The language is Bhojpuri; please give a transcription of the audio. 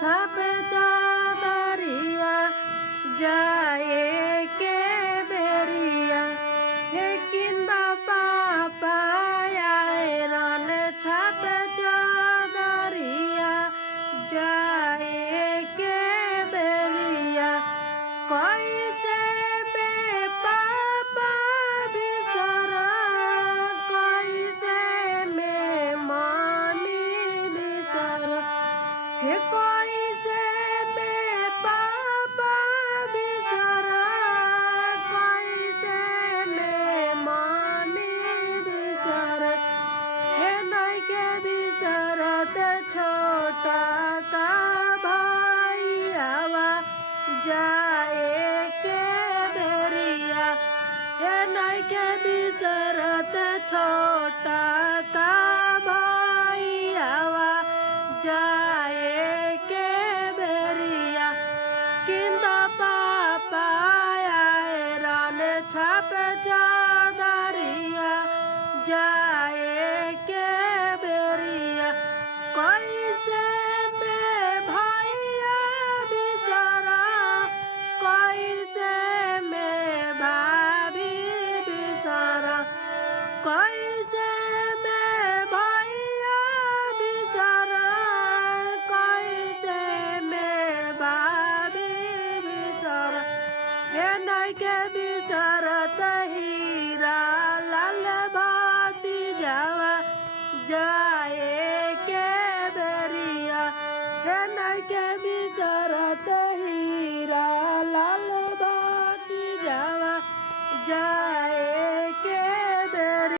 छापे चादरिया जाए के बेरिया हे किंदा पापाया रन छापे चादरिया जाए के बेरिया कोई से बे पापा बिसरा कोई से में मामी बिसरा हे कोई से में पापा बिसरा कोई से में मामी बिसरा हे नहीं के बिसरत छोटा का भाई आवा जाए के बेरिया हे नहीं के बिसरत छोटा का भाई आवा जा